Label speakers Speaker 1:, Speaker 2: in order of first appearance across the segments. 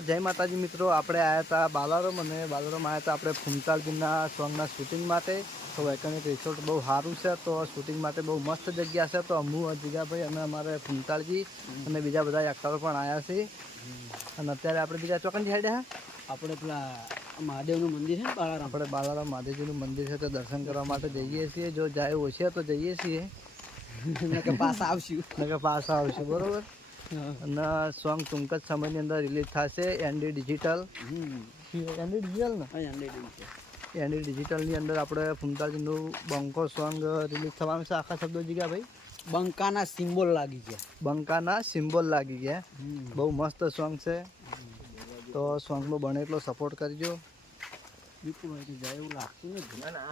Speaker 1: જય માતાજી મિત્રો. આપણે આવ્યા હતા બાલારામ અને બાલારામ આવ્યા હતા આપણે ફૂમતાળજીના સોંગના શૂટિંગ માટે. તો વૈકનિક રિસોર્ટ બહુ સારું છે તો શૂટિંગ માટે બહુ મસ્ત જગ્યા છે. તો અમુ અજીગાભાઈ અને અમારે ફૂમતાળજી અને બીજા બધા એક્ટરો પણ આવ્યા છે. અને અત્યારે આપણે બીજા ચોકન સાઈડે હા?
Speaker 2: આપણે પેલા મહાદેવનું મંદિર છે બાલારામ?
Speaker 1: આપણે બાલારામ મહાદેવજીનું મંદિર છે તો દર્શન કરવા માટે જઈએ છીએ. જો જાય ઓછે તો જઈએ છીએ.
Speaker 2: પાસ પાછા આવશું.
Speaker 1: પાછા આવશું બરોબર? અને સોંગ ટૂંક જ સમયની અંદર રિલીઝ થશે એનડી ડિજિટલ એનડી ડિજિટલ ને? એની ડિજિટલની અંદર આપણે ફૂમતાજીનું બંકો સોંગ રિલીઝ થવાનું છે. આખા શબ્દો જગ્યા ભાઈ?
Speaker 2: બંકાના સિમ્બોલ લાગી ગયા.
Speaker 1: બંકાના સિમ્બોલ લાગી ગયા. બહુ મસ્ત સોંગ છે. તો સોંગમાં બને એટલો સપોર્ટ કરજો.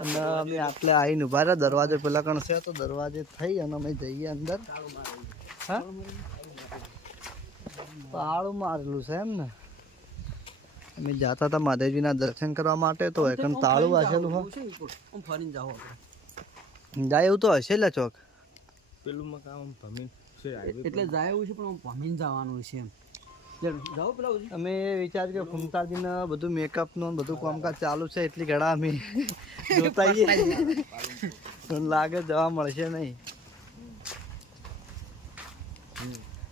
Speaker 1: અને અમે આટલે આવીને ઊભા રહ્યા. દરવાજે પેલા કણ છે તો દરવાજે થઈ અને અમે જઈએ અંદર. હા? તાળું મારેલું છે એમ ને અમે જાતા હતા મહાદેવજીના દર્શન કરવા માટે તો એકણ તાળું વાસેલું હો.
Speaker 2: ફરીને જાવ
Speaker 1: જાય એવું તો હશે લે ચોક.
Speaker 3: પેલું મકામ ભમીન
Speaker 2: એટલે જાય એવું છે પણ ભમીન જવાનું છે એમ.
Speaker 1: અમે વિચાર કે ફૂમતાજીને બધું મેકઅપનું બધું કામકાજ ચાલુ છે એટલી ઘડા અમે જોતા લાગે જવા મળશે નહીં.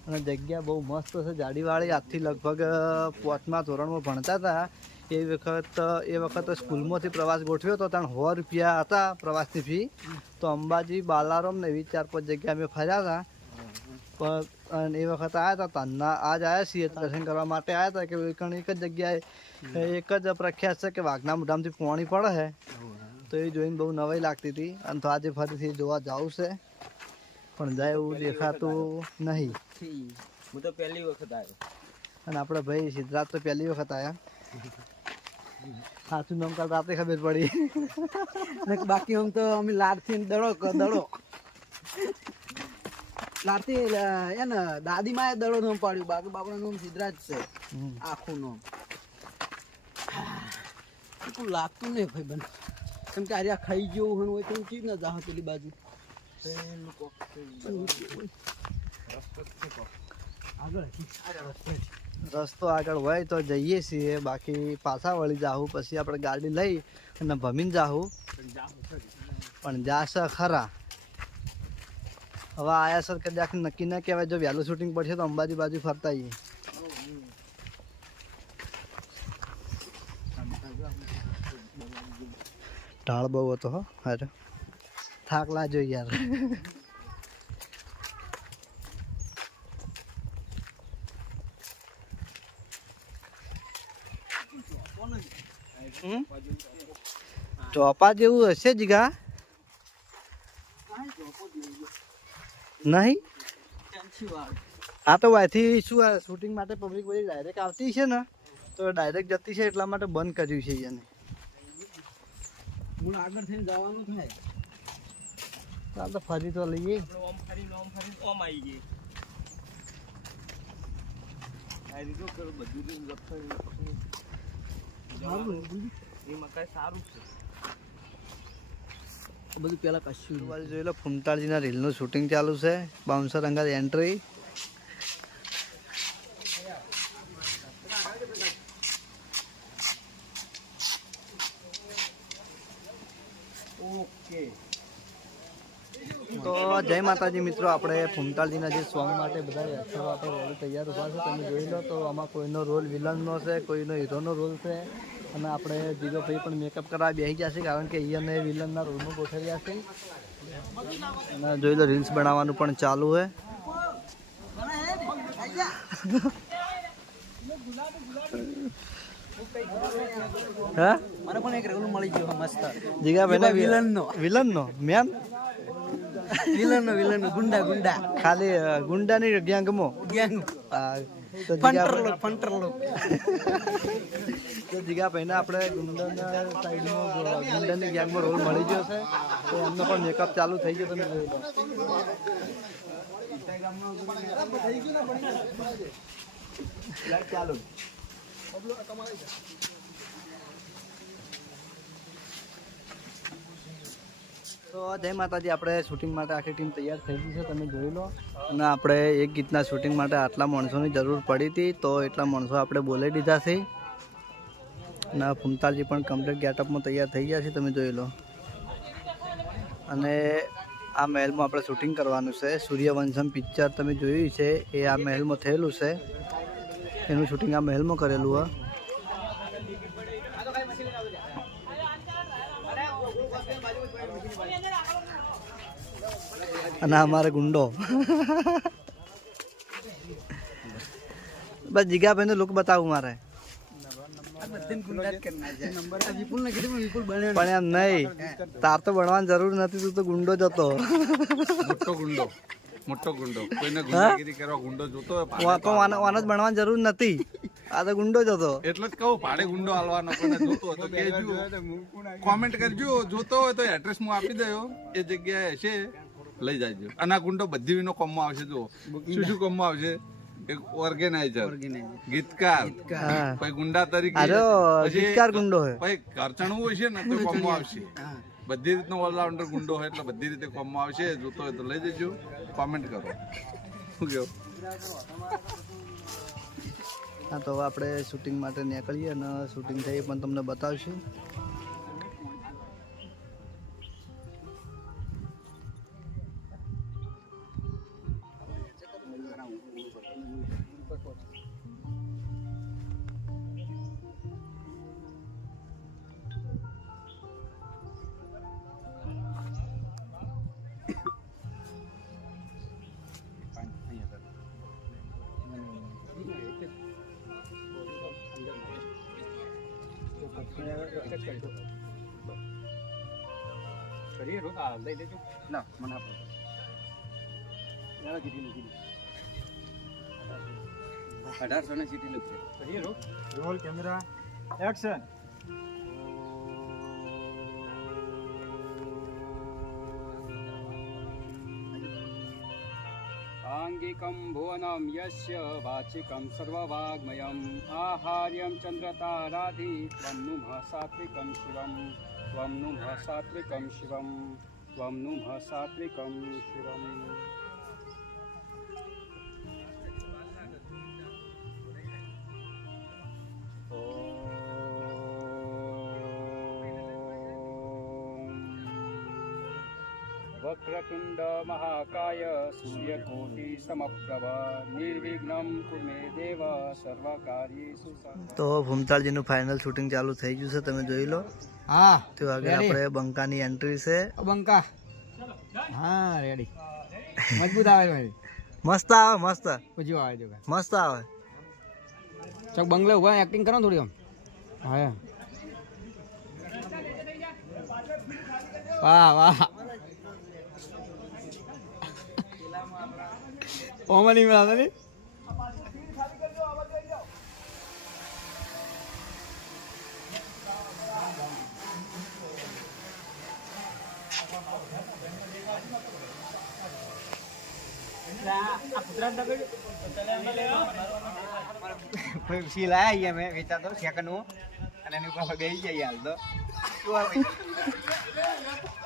Speaker 1: અને જગ્યા બહુ મસ્ત છે. જાડીવાળી આજથી લગભગ પાંચમા ધોરણમાં ભણતા હતા. એ વખત એ વખત સ્કૂલમાંથી પ્રવાસ ગોઠવ્યો હતો ત્યાં સો રૂપિયા હતા પ્રવાસની ફી. તો અંબાજી, બાલારામ ને એવી ચાર પાંચ જગ્યા અમે ફર્યા હતા. પણ એ વખત આવ્યા હતા તાના આજ આવ્યા છીએ. દર્શન કરવા માટે આવ્યા હતા કે એક જ જગ્યાએ એક જ પ્રખ્યાત છે કે વાઘના મોઢામાંથી પાણી પડે. છે તો એ જોઈને બહુ નવાઈ લાગતી હતી. અને તો આજે ફરીથી જોવા જવું છે. પણ જાય એવું દેખાતું નહીં.
Speaker 3: હું તો પહેલી વખત આવ્યો.
Speaker 1: અને આપણે ભાઈ સિદ્ધરાજ તો પહેલી વખત આવ્યા સાચું નામ કાલ રાતે ખબર પડી.
Speaker 2: બાકી આમ તો અમે લાડથી દડો દડો. લાડથી એ એને દાદી માએ દડો નામ પાડ્યું. બાકી બાપડા નામ સિદ્ધરાજ છે. આખું નામ. લાગતું નહીં ભાઈ બન? કેમ કે આર્યા ખાઈ જેવું હોય તો ચીજ ના જાહ પેલી બાજુ? આગળ હતી. આગળ રસ્તે હતી.
Speaker 1: રસ્તો આગળ હોય તો જઈએ છીએ બાકી પાછા વળી જાહું, પછી આપણે ગાડી લઈ અને ભમીને જાહું પણ જાશે ખરા હવે આયા સર કદાચ નક્કી ના કહેવાય જો વહેલું શૂટિંગ પડશે તો અંબાજી બાજુ ફરતા આવીએ ઢાળ બહુ હતો હો અરે થાક લાજો યાર? ચોપા જેવું હશે જ ગા? નહીં? આ તો વાયથી શું આ શૂટિંગ માટે પબ્લિક બધી ડાયરેક્ટ આવતી છે ને, તો ડાયરેક્ટ જતી છે એટલા માટે બંધ કર્યું છે એને
Speaker 2: આગળ થઈને જવાનું થાય.
Speaker 1: ચાલ તો ફરી તો લઈએ.
Speaker 3: ઓમ ફરી ઓમ ફરી ઓમ આવી ગઈ રીતે કરો બધું જ લપસણ એ મકાઈ સારું
Speaker 2: બધું પેલા કશું
Speaker 1: જોઈ લો ફૂમતાળજીના શૂટિંગ ચાલુ છે. બાઉન્સર અંગાત એન્ટ્રી
Speaker 3: ઓકે
Speaker 1: તો જય માતાજી મિત્રો આપણે ફૂમતાળજીના જે સોંગ માટે બધા એક્ટર માટે રેડી તૈયાર ઊભા છે. તમે જોઈ લો તો આમાં કોઈનો રોલ વિલનનો છે કોઈનો હીરોનો રોલ છે. અને આપણે જીગો ભાઈ પણ મેકઅપ કરવા બેસી ગયા છે કારણ કે અહીંયાને વિલનના રોલમાં ગોઠવ્યા છે. અને જોઈ લો રીલ્સ બનાવવાનું પણ ચાલુ છે. હા?
Speaker 2: મને પણ એક રોલ મળી ગયો મસ્ત.
Speaker 1: જીગા ભાઈ
Speaker 2: વિલનનો.
Speaker 1: વિલનનો મેન
Speaker 2: વિલન વિલન ગુંડા ગુંડા.
Speaker 1: ખાલી ગુંડા ગેંગમાં
Speaker 2: ગેંગ
Speaker 1: મો તો
Speaker 2: ફંટર લોક ફંટર લોક.
Speaker 1: તો જીગા ભાઈને આપણે ગુંડાના સાઈડમાં ગુંડાની ગેંગમાં રોલ મળી ગયો છે તો એમનો પણ મેકઅપ ચાલુ થઈ ગયો તમે જોઈ લો. ચાલુ. તો જય માતાજી, આપણે શૂટિંગ માટે આખી ટીમ તૈયાર થઈ ગઈ છે, તમે જોઈ લો. અને આપણે એક ગીતના શૂટિંગ માટે આટલા માણસોની જરૂર પડી હતી, તો એટલા માણસો આપણે બોલાવી દીધા છે. અને ફૂમતાલજી પણ કમ્પ્લીટ ગેટઅપમાં તૈયાર થઈ ગયા છે, તમે જોઈ લો. અને આ મહેલમાં આપણે શૂટિંગ કરવાનું છે. સૂર્યવંશમ પિક્ચર તમે જોયું છે, એ આ મહેલમાં થયેલું છે. એનું શૂટિંગ આ મહેલમાં કરેલું હોય. અને અમારે ગુંડો. બસ જીગાભાઈ નું લુક બતાવું મારે.
Speaker 2: પણ
Speaker 1: એમ નહીં. તાર તો ભણવાની જરૂર નથી, તું તો ગુંડો જ હતો.
Speaker 4: મોટો ગુંડો. મોટો ગુંડો. કોઈને ગુંડાગીરી કરવા ગુંડો જોતો હોય
Speaker 1: તો આને આને જ ભણવાની જરૂર નથી. આ તો ગુંડો જ હતો.
Speaker 4: એટલે જ કહું પાડે ગુંડો હાલવાનો જોતો હોય તો કહેજો. કોમેન્ટ કરજો જોતો હોય તો એડ્રેસ હું આપી દયો એ જગ્યાએ છે. લઈ જાજો. અને આ ગુંડો બધી વિનો કોમમાં આવશે જો શું શું કોમમાં આવશે? એક ઓર્ગેનાઇઝર ગીતકાર. પછી ગુંડા તરીકે
Speaker 1: ગીતકાર ગુંડો હોય.
Speaker 4: પછી ઘરચણું હોય છે ને તો કોમમાં આવશે. બધી રીતનો ઓલરાઉન્ડર ગુંડો હોય એટલે બધી રીતે કોમમાં આવશે. જોતો હોય તો લઈ જજો. કોમેન્ટ કરો. શું કહો?
Speaker 1: હા, તો આપણે શૂટિંગ માટે નીકળીએ અને શૂટિંગ થઈ પણ તમને બતાવશું.
Speaker 5: એક્શન
Speaker 6: આંગિકમ ભુવનમ યસ્ય વાચિકમ સર્વવાગ્મયમ આહાર્યમ ચંદ્રતારાધી ત્વમ નુમ સાત્વિકમ શિવમ ત્વમ નુમ સાત્વિકમ શિવમ ત્વમ નુમ સાત્વિકમ શિવમ વક્રતુંડ મહાકાય સૂર્યકોટિસમપ્રભ નિર્વિઘ્નમ કુમે દેવ સર્વકાર્યેષુ
Speaker 1: તો ભૂમતાલજીનું ફાઇનલ શૂટિંગ ચાલુ થઈ ગયું છે તમે જોઈ લો.
Speaker 2: હા
Speaker 1: તો આગળ આપણે બંકાની એન્ટ્રી છે.
Speaker 2: બંકા. હા રેડી મજબૂત આવે મારી
Speaker 1: મસ્ત આવે મસ્ત.
Speaker 2: જો આવે જો
Speaker 1: મસ્ત આવે.
Speaker 2: ચક બંગલે ઊભા એક્ટિંગ કરો થોડી આમ. હા વાહ વાહ. ઓમાં નહીં? મળાતા નહીં
Speaker 5: સિલાયા અહીંયા મેં વેચાતો સેકન્ડમાં અને એની ઉપર બેસી જઈએ હાલ તો.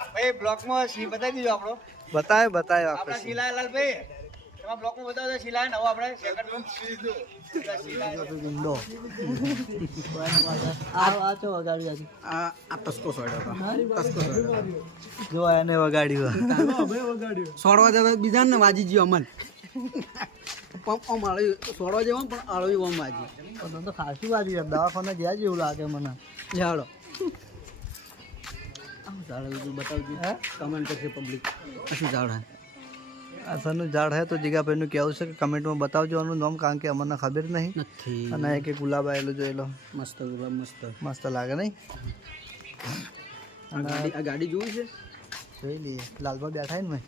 Speaker 5: ભાઈ બ્લોકમાં સી બતાવી દીધો આપણો.
Speaker 1: બતાવે બતાવે
Speaker 5: સી
Speaker 1: આપણે
Speaker 5: શિલાયા લાલભાઈ એમાં બ્લોકમાં બતાવો તો નવો આપણે સેકન્ડમાં
Speaker 1: ગુંડો આ આ તો વગાડી
Speaker 2: આ આ ટસકો સોડ્યો ટસકો સોડ્યો
Speaker 1: જો એને વગાડ્યું
Speaker 2: સોડવા જતા બીજા ને વાજી ગયો અમન સોડવા જેવા પણ આળવી આમ વાજી.
Speaker 1: પણ તો ખાસી વાજી દવાખાને ગયા જેવું લાગે મને.
Speaker 2: ઝાડો. આમ ઝાડ બધું બતાવજો.
Speaker 1: હે?
Speaker 2: કમેન્ટ કરશે પબ્લિક શું ઝાડ
Speaker 1: સનનું ઝાડ હે તો જીગાભાઈનું કહેવું છે કે કમેન્ટમાં બતાવજો આનું નામ કારણ કે અમને ખબર નહીં.
Speaker 2: નથી.
Speaker 1: અને એક ગુલાબ આવેલો જોયેલો
Speaker 2: મસ્ત ગુલાબ મસ્ત.
Speaker 1: મસ્ત લાગે નહીં?
Speaker 2: આ ગાડી આ ગાડી જોઈ છે?
Speaker 1: જોઈ લઈએ. લાલભા બેઠા ને મેં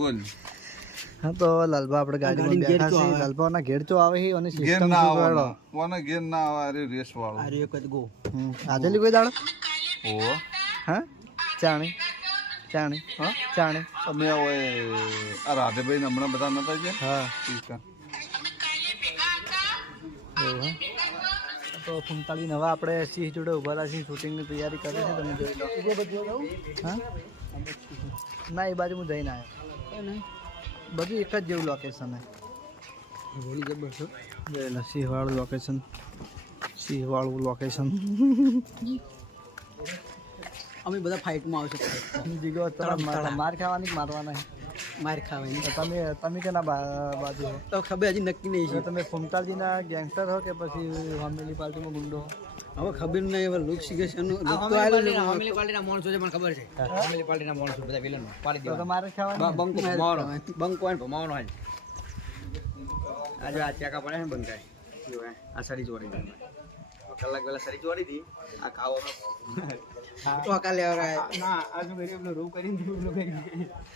Speaker 4: બોલ.
Speaker 1: હા તો લાલભા આપણે ગાડીમાં બેઠા છે
Speaker 2: આવે.
Speaker 1: ઘેર ચો આવે છે અને સિસ્ટમ
Speaker 4: ના
Speaker 1: આવે
Speaker 4: કોને ઘેર ના આવે? અરે રેસ વાળો
Speaker 2: અરે એક જ ગો
Speaker 1: આજે કોઈ દાડો?
Speaker 4: ઓ.
Speaker 1: હા? ચાણી? ચાણી હા ચાણી
Speaker 4: અમે હવે આ રાધેભાઈ ને હમણાં બધા નતા છે
Speaker 1: હા.
Speaker 4: ઠીક છે.
Speaker 1: તો ફૂમતાલી નવા આપણે સિંહ જોડે ઊભા રહ્યા છીએ શૂટિંગની તૈયારી કરી છે તમે જોઈ લો. હા? ના એ બાજુ હું જઈને આવ્યો. બધું એક જ જેવું લોકેશન છે. જોઈ લો સિંહવાળું લોકેશન સિંહવાળું લોકેશન
Speaker 2: અમે બધા ફાઇટમાં આવશે.
Speaker 1: જીગો માર ખાવાની મારવાના
Speaker 2: માર ખાવાની.
Speaker 1: તમે તમે કેના બા- બાજુ
Speaker 2: તો ખબર હજી નક્કી નહીં છે.
Speaker 1: તમે ફૂમતાલજીના ગેંગસ્ટર હો કે પછી ફેમિલી પાર્ટીમાં ગુંડો
Speaker 2: હવે ખબર નહીં હવે લુક શીખે છે તો આવેલું ને.
Speaker 5: ફેમિલી પાર્ટીના માણસો છે મને ખબર છે. ફેમિલી પાર્ટીના માણસો બધા વિલનો પાડી
Speaker 1: તો
Speaker 5: દેવા
Speaker 1: તમારે ખાવાની
Speaker 5: બંકો મારો બંકો હોય ને ભમાવાનો હોય આજે આ ચાકા પડે ને બંકાય આ સારી ચોરી કલાક પહેલા સારી ચોરી હતી. આ ખાવો.
Speaker 2: ટોકા.
Speaker 5: ના કરીને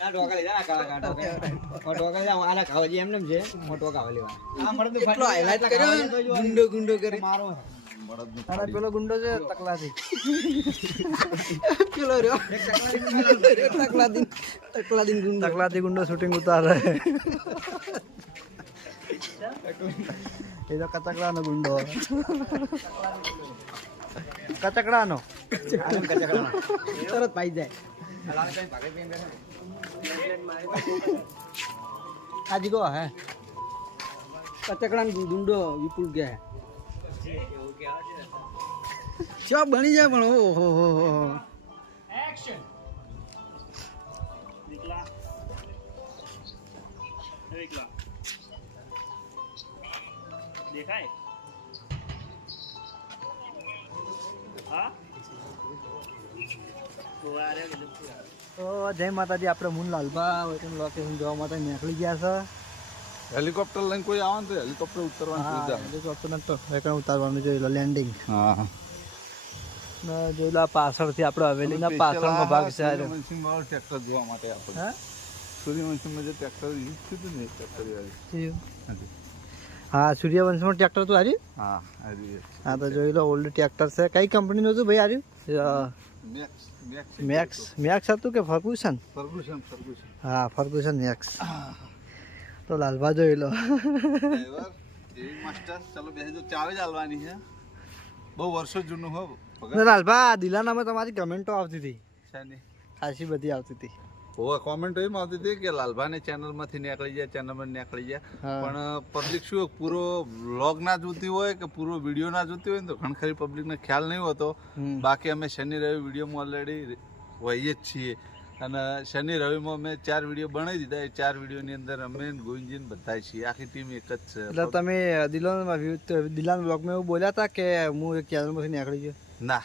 Speaker 5: આ ટોકા લીધા આ કાળા કાળા ટોકા. ટોકા લીધા એમને છે. ટોકા લેવા. આ
Speaker 2: કર્યો ગુંડો ગુંડો કરી.
Speaker 5: મારો
Speaker 1: અને પેલો ગુંડો છે તકલાથી
Speaker 2: પેલો રહ્યો. ગુંડો
Speaker 1: તકલાથી ગુંડો. શૂટિંગ ઉતારે. એ તો કચકડાનો ગુંડો. કચકડાનો.
Speaker 2: તરત પાઈ જાય.
Speaker 1: આજ ગો હે?
Speaker 2: કચકડા ગુંડો વિપુલ ગયા ચા બની જાય પણ ઓહો હો હો
Speaker 6: એક્શન
Speaker 3: તો
Speaker 1: જય માતાજી આપણે મુન લાલબા લોકેશન જોવા માટે નીકળી ગયા છે.
Speaker 4: હેલિકોપ્ટર લઈને કોઈ આવે તો હેલિકોપ્ટર ઉતરવાનું સુવિધા.
Speaker 1: હેલિકોપ્ટર તો ઉતારવાનું જોઈ લો લેન્ડિંગ
Speaker 4: હા
Speaker 1: ને જોઈ લો પાછળથી આપણે હવેલીના પાછળનો ભાગ છે
Speaker 4: ટ્રેક્ટર જોવા માટે આપણે. સૂર્યવંશીમાં જે ટ્રેક્ટર યુઝ થયું હતું ને ટ્રેક્ટર.
Speaker 1: હા સૂર્યવંશમાં ટ્રેક્ટર તો આવ્યું
Speaker 4: હા
Speaker 1: હા તો જોઈ લો ઓલ્ડ ટ્રેક્ટર છે. કઈ કંપનીનું હતું ભાઈ આવ્યું
Speaker 4: મેક્સ મેક્સ
Speaker 1: હતું. કે ફર્ગુસન
Speaker 4: ફર્ગુસન ફર્ગુસન
Speaker 1: હા ફર્ગુસન મેક્સ તો લાલભા જોઈ લો.
Speaker 4: માસ્ટર ચાલો બેસી જો ચાવે જ હાલવાની છે. બહુ વર્ષો જૂનું હો.
Speaker 1: લાલભા દિલાનામાં તમારી કમેન્ટો આવતી હતી. ખાસી બધી આવતી હતી.
Speaker 4: હોવે કોમેન્ટ એમ આવતી હતી કે લાલભાને ચેનલમાંથી નીકળી જાય ચેનલમાં નીકળી જાય પણ પબ્લિક શું પૂરો વ્લોગ ના જોતી હોય કે પૂરો વીડિયો ના જોતી હોય તો ઘણખરી પબ્લિકને ખ્યાલ નહીં હોતો. બાકી અમે શનિ રવિ વિડીયોમાં ઓલરેડી હોઈએ જ છીએ. અને શનિ રવિમાં અમે ચાર વીડિયો બનાવી દીધા. એ ચાર વિડીયોની અંદર અમે ગોવિંદજી બધા છીએ. આખી ટીમ એક જ છે.
Speaker 1: એટલે તમે દિલાન દિલાન બ્લોગમાં એવું બોલ્યા હતા કે હું એક ચેનલમાંથી નીકળી ગયો?
Speaker 4: ના.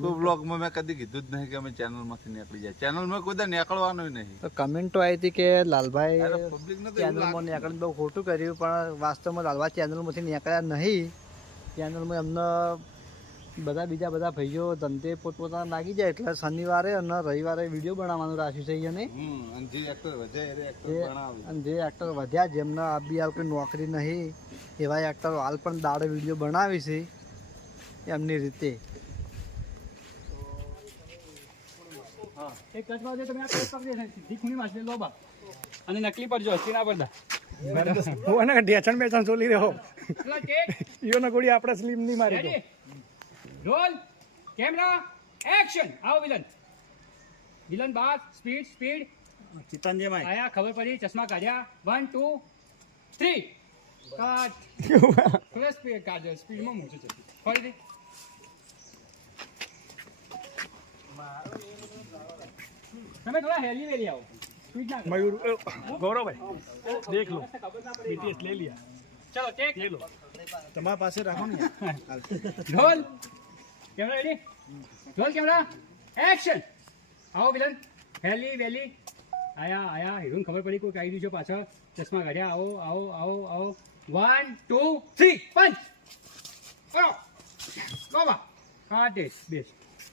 Speaker 4: કોઈ બ્લોગમાં મેં કદી કીધું જ નહીં કે અમે ચેનલમાંથી નીકળી જાય. ચેનલમાં કોઈ દી નીકળવાનું નહીં.
Speaker 1: તો કમેન્ટો આવી હતી કે લાલભાઈ
Speaker 4: તો
Speaker 1: ચેનલમાં નીકળીને બહુ ખોટું કર્યું પણ વાસ્તવમાં લાલભાઈ ચેનલમાંથી નીકળ્યા નહીં. ચેનલમાં એમને બધા બીજા બધા ભાઈઓ ધંધે પોતપોતાના લાગી જાય એટલે શનિવારે અને રવિવારે વીડિયો બનાવવાનું રાખ્યું છે એને
Speaker 4: અને જે
Speaker 1: જે અને જે એક્ટર વધ્યા જેમના આ બી કોઈ નોકરી નહીં એવા એક્ટર હાલ પણ દાડે વીડિયો બનાવી છે એમની રીતે.
Speaker 6: એક કચવા દે તમે આ કચ પકડી છે સીધી ખૂણી માછલી લોબા અને નકલી પર જો હસ્તી ના પડતા
Speaker 7: એને ઢેચણ બેચણ ચોલી રહ્યો.
Speaker 6: ઈયો
Speaker 7: ના ગોળી આપણે સ્લીમની મારી
Speaker 6: દો. રોલ કેમેરા એક્શન આવો વિલન. વિલન બાદ સ્પીડ સ્પીડ
Speaker 7: ચિતનજી માય
Speaker 6: આયા ખબર પડી ચશ્મા કાઢ્યા. વન ટુ થ્રી કાટ થોડા સ્પીડ કાઢો. સ્પીડમાં મૂછો છે. ફરીથી.
Speaker 7: मयूर गौरव भाई देख लो बीटीएस ले लिया
Speaker 6: चलो चेक
Speaker 7: ले लो
Speaker 6: तुम्हारे पास रखो ना ढोल कैमरा रेडी ढोल कैमरा एक्शन आओ विलन हेली वेली आया आया हिरोन खबर पड़ी कोई
Speaker 5: कई दूसरे पास चश्मा घड़िया आओ आओ
Speaker 6: आओ आओ वन टू थ्री पंच करो नो बा कार्ड बेस्ट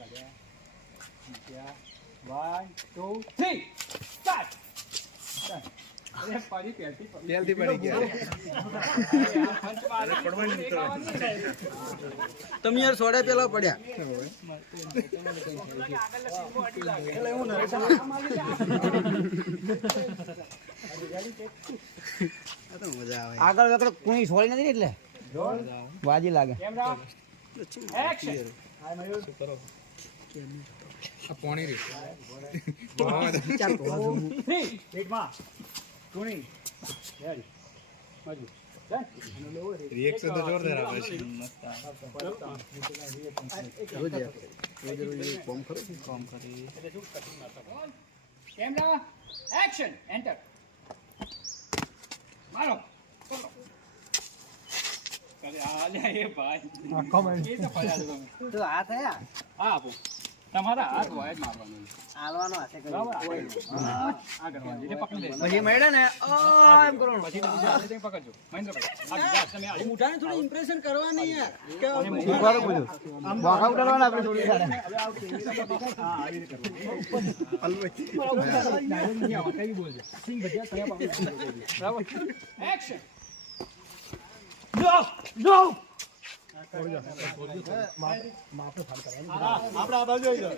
Speaker 6: કાઢ્યા વન ટુ થ્રી સ્ટાર્ટ અરે પાડી
Speaker 1: પડી ગયા.
Speaker 2: તમે યાર સોડા પેલા પડ્યા. આ તો મજા આવે
Speaker 5: આગળ આગળ કોઈ છોડી નથી એટલે? વાજી લાગે.
Speaker 6: કેમેરા એક્શન થ્રી વેટમાં ટુની રેડી મજબૂત ડન રિએક્શન તો જોરદાર આવે છે
Speaker 2: રોજ. રોજ કોમ
Speaker 6: કેમેરા એક્શન એન્ટર મારો તમારા હાથ હોય
Speaker 5: હાલવાનો પછી મળે ને? એમ
Speaker 6: પછી પકડજો. તમે
Speaker 2: થોડી ઇમ્પ્રેશન કરવાની યાર. કે
Speaker 5: બધું. બોકા ઉડાડવાના આપણે થોડી સારા
Speaker 6: એક્શન
Speaker 5: આવે
Speaker 6: આ બાજુ આવજો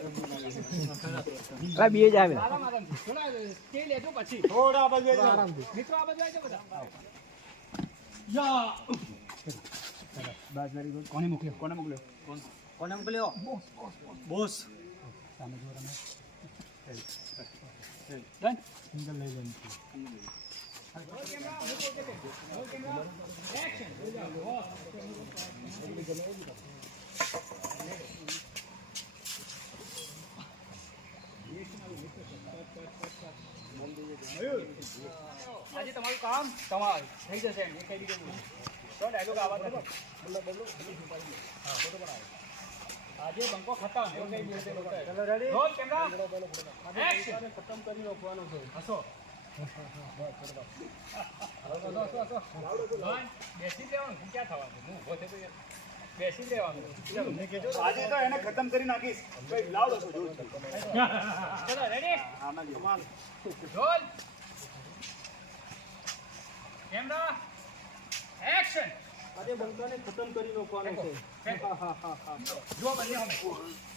Speaker 6: બધા યા કોને મોકલ્યો કોને મોકલ્યો
Speaker 5: કોને મોકલ્યો બોસ
Speaker 6: ડન આજે તમારું કામ તમારું થઈ જશે એમ કહી દીધું તો ડાયલોગ આવા બોલો આજે બંકો ખતમ એવું કઈ લોકોએ. રોલ કેમેરા ખતમ કરી નાખવાનો છે હસો
Speaker 7: ખતમ કરી નાખીશ લાવડો છો જોઉં
Speaker 6: ચલો
Speaker 7: ખતમ કરી નાખવાનો છે
Speaker 6: જો બંને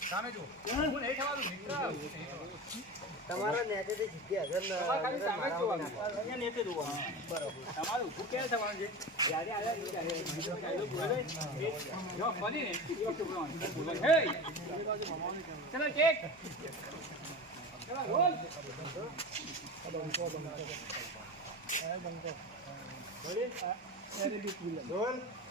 Speaker 6: સામે જો હું નહીં થવાનું
Speaker 5: તમારા નેટેથી જીત્યા હજાર
Speaker 6: તમારે ખાલી સામે જ જોવાનું અહીંયા નેચે જોવાનું બરાબર તમારે ઊભું ક્યારે થવાનું છે જ્યારે મિત્રો ડાયલોગ બોલે જો ફરી ને વખતે બોલવાનું. હે ચલો કેક ચલો રોલ એક્શન આજે એનું કામ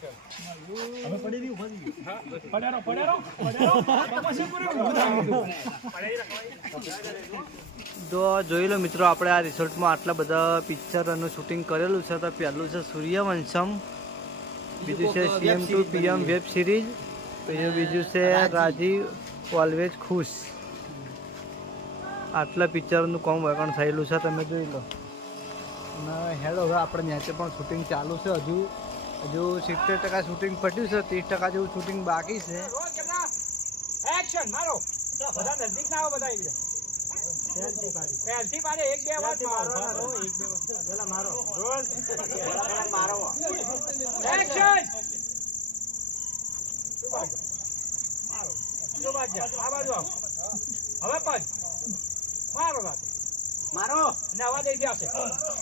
Speaker 6: પડ્યા ઊભા થાવ ઊભા લઈ જાઓ રેડી
Speaker 7: પડ્યારો પડ્યારો
Speaker 1: તો જોઈ લો મિત્રો આપણે આ રિસોર્ટમાં આટલા બધા પિક્ચરનું શૂટિંગ કરેલું છે. તો પહેલું છે સૂર્યવંશમ બીજું છે CM to PM web series પછી બીજું છે રાજીવ. ઓલવેઝ ખુશ. આટલા પિક્ચરનું કોમ વગણ થયેલું છે તમે જોઈ લો. અને હેડો હવે આપણે ન્યાચે પણ શૂટિંગ ચાલુ છે. હજુ હજુ સિત્તેર ટકા શૂટિંગ પટ્યું છે ત્રીસ ટકા જેવું શૂટિંગ બાકી છે.
Speaker 6: એક્શન મારો. બધા નજીક ના આવો બધા એક બે વાર મારો. એક બે વાર. મારો.
Speaker 5: મારો
Speaker 6: એક્શન આવો. હવે પદ મારો
Speaker 5: મારો.
Speaker 6: અને અવાજ અહીંથી આવશે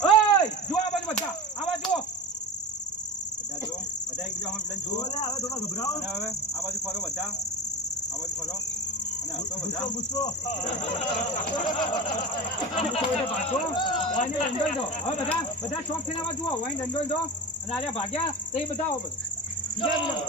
Speaker 6: ઓય જો આ બાજુ બધા. આવા બાજુ જુઓ. બધા જો બધા એકબીજા બધા જુઓ.
Speaker 7: હવે થોડા ગભરાવો
Speaker 6: અને હવે આ બાજુ ફરો બધા. આ બાજુ ફરો. અને હસો બધા.
Speaker 7: ગુસ્સો.
Speaker 6: વાઈને દો હવે બધા બધા શોખ થઈને આવા જુઓ. વાઈન દંડોલ દો. અને આર્યા ભાગ્યા તો એ બધા આવો બધા.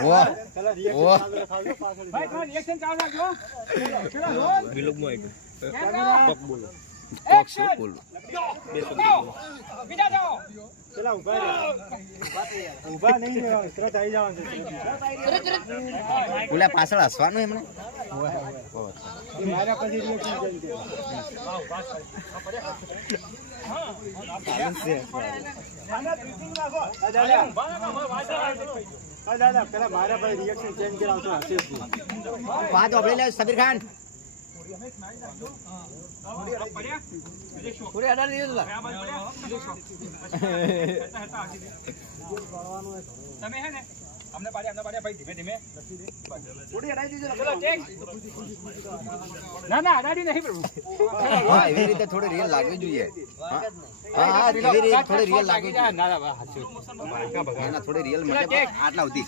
Speaker 6: જાઓ. ભાઈ તમારે reaction ચાલુ રાખજો. પેલા રોલ. કેમેરા. Action. જાઓ. બીજા જાઓ.
Speaker 5: ઓલા પાછળ હસવાનું એમને? વાત ઓબળી લે સબીર ખાન.
Speaker 1: પૂરી દીધું
Speaker 6: તમે હે ને અમને પાડ્યા અમને પાડ્યા ભાઈ ધીમે ધીમે. ચલો take. ના ના અડાડી નહીં પ્રભુ
Speaker 5: હા. એવી રીતે થોડી રીલ લાગવી જોઈએ. હા હા એવી રીતે થોડી રીલ લાગવી જોઈએ.
Speaker 6: ના ના હાસ્યો.
Speaker 5: એના થોડી રીલ આટલા ઉધી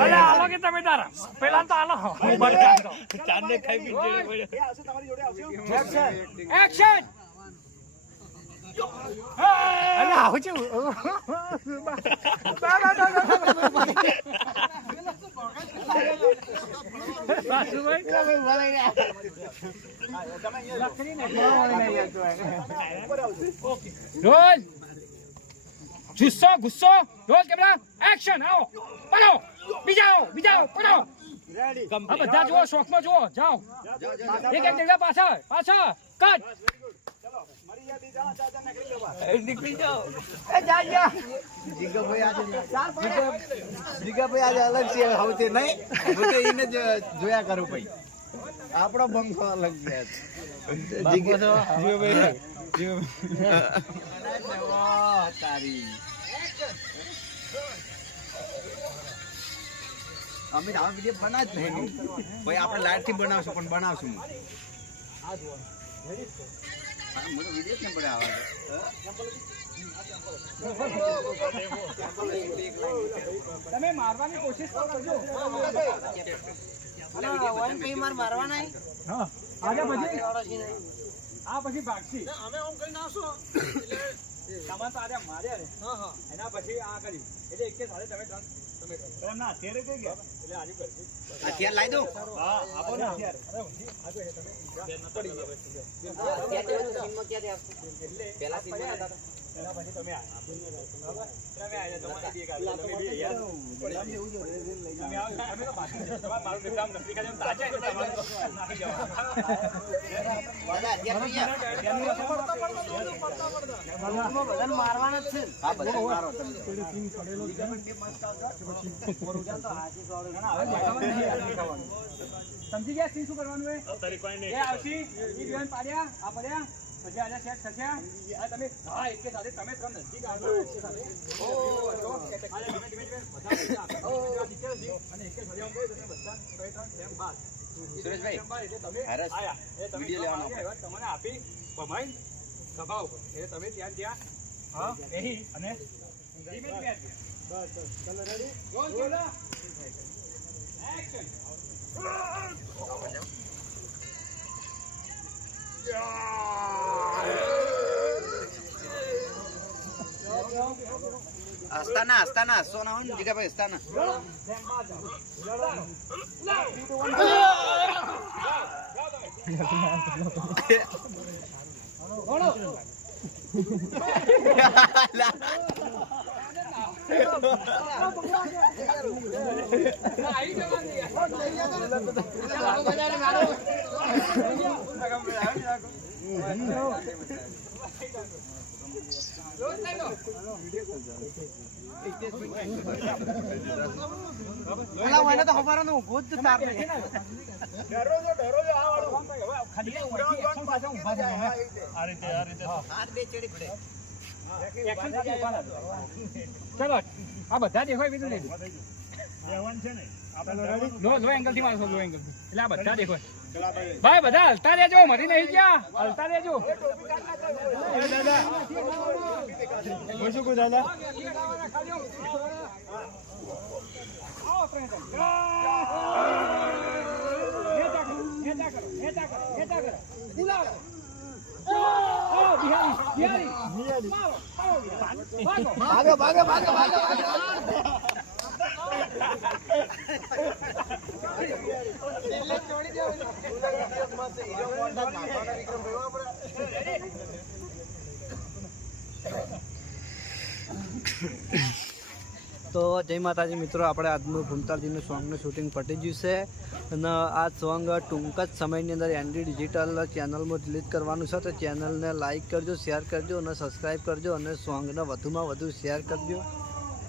Speaker 7: અરે આલો કે તમે તારા. પેલા તો આલો હું બરકાતો ચાંદને ખાઈ પી
Speaker 6: Action.
Speaker 7: અરે આવું છું
Speaker 6: રોલ ગુસ્સો ગુસ્સો રોલ કેમેરા એક્શન આવો પડો બીજા આવો બીજા આવો પડો બધા જુઓ શોખમાં જુઓ જાઓ એક એક પાછળ પાછળ કટ
Speaker 5: આજે અલગ છે નહીં એને જોયા કરું ભાઈ આપણો બંકો અલગ છે અમે આવા વીડિયો બના જ નહીં ભાઈ આપણે લાઈટથી બનાવશું પણ બનાવશું. હા,
Speaker 6: તમે મારવાની કોશિશ મારવાના કરજો. હા? આજે પછી. આ પછી ભાગશી. સામાન તો આજે માર્યા ને એના પછી આ કરી. એટલે એક સાથે તમે ત્રણ
Speaker 5: હથિયાર લાવી દઉં?
Speaker 6: આપો ને. ગયા
Speaker 5: પેલા
Speaker 6: એના પછી તમે બરાબર? તમે આયા, તમારે બી એક તમે બી યાર. તમે આવો, તમે તો પાછળ છો. મારું કામ નથી કર્યું. તાજા એટલે તમારે તો નાખી સમજી ગયા? સિંહ શું કરવાનું એ આવશી. પાડ્યા. આ પડ્યા? સેટ આ તમે હા એકે સાથે તમે ત્રણ નજીક આવજો એકે સાથે. ઓ જો આને ધીમે ધીમે ધીમે બધા ઓ. નીચે અને એકે સાથે આમ તમે બધા બે ત્રણ બાદ.
Speaker 5: સુરેશભાઈ,
Speaker 6: તમે
Speaker 5: હરસ,
Speaker 6: આયા. એ તમે
Speaker 5: લેવાનો.
Speaker 6: તમને આપી ભમાઈ સભા ઉપર એટલે તમે ત્યાં ત્યાં. હા બેહી અને ધીમે ધીમે બસ બસ. ચલો રેડી ગોલ ગોલ એક્શન
Speaker 5: હસતાના હસતાના હસતો ના હોય ને જીગાભાઈ હસતાના
Speaker 2: પેલા મને તો ખબરનું ઊભું જ તાર નહીં.
Speaker 6: ચલો આ બધા દેખાય બીજું નહીં. લો લો એંગલથી મારશો લો એંગલથી. એટલે આ બધા દેખાય. ભાઈ બધા હલતા રહેજો મરી નહીં ગયા. હલતા રહેજો. દાદા
Speaker 2: ભાગો ભાગો ભાગો ભાગો.
Speaker 1: તો જય માતાજી મિત્રો, આપણે આજનું ભૂમતાલજીનું સોંગનું શૂટિંગ પતી ગયું છે. અને આ સોંગ ટૂંક જ સમયની અંદર એનડી ડિજિટલ ચેનલમાં રિલીઝ કરવાનું છે. તો ચેનલને લાઇક કરજો શેર કરજો અને સબસ્ક્રાઈબ કરજો અને સોંગને વધુમાં વધુ શેર કરજો.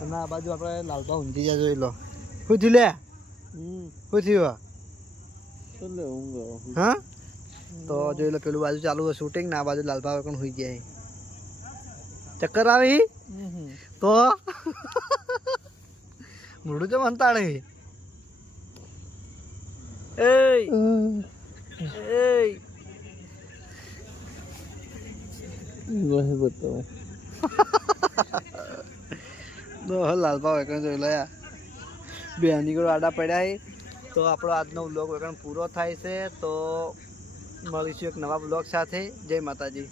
Speaker 1: અને આ બાજુ આપણે લાલબા ઊંધી જોઈ લો. શું થયું લે? શું થયું? હા? તો જોઈ લો પેલું બાજુ ચાલુ હોય શૂટિંગ ને આ બાજુ લાલબા પણ હોઈ ગયા ચક્કર આવી તો? મોઢું તો મંતાડે એય! એય! તો લાલબા વેકણ જોઈ લયા બે નીકળો આડા પડ્યા તો આપણો આજનો વ્લોગ વેકણ પૂરો થાય છે. તો મળીશું એક નવા બ્લોગ સાથે. જય માતાજી.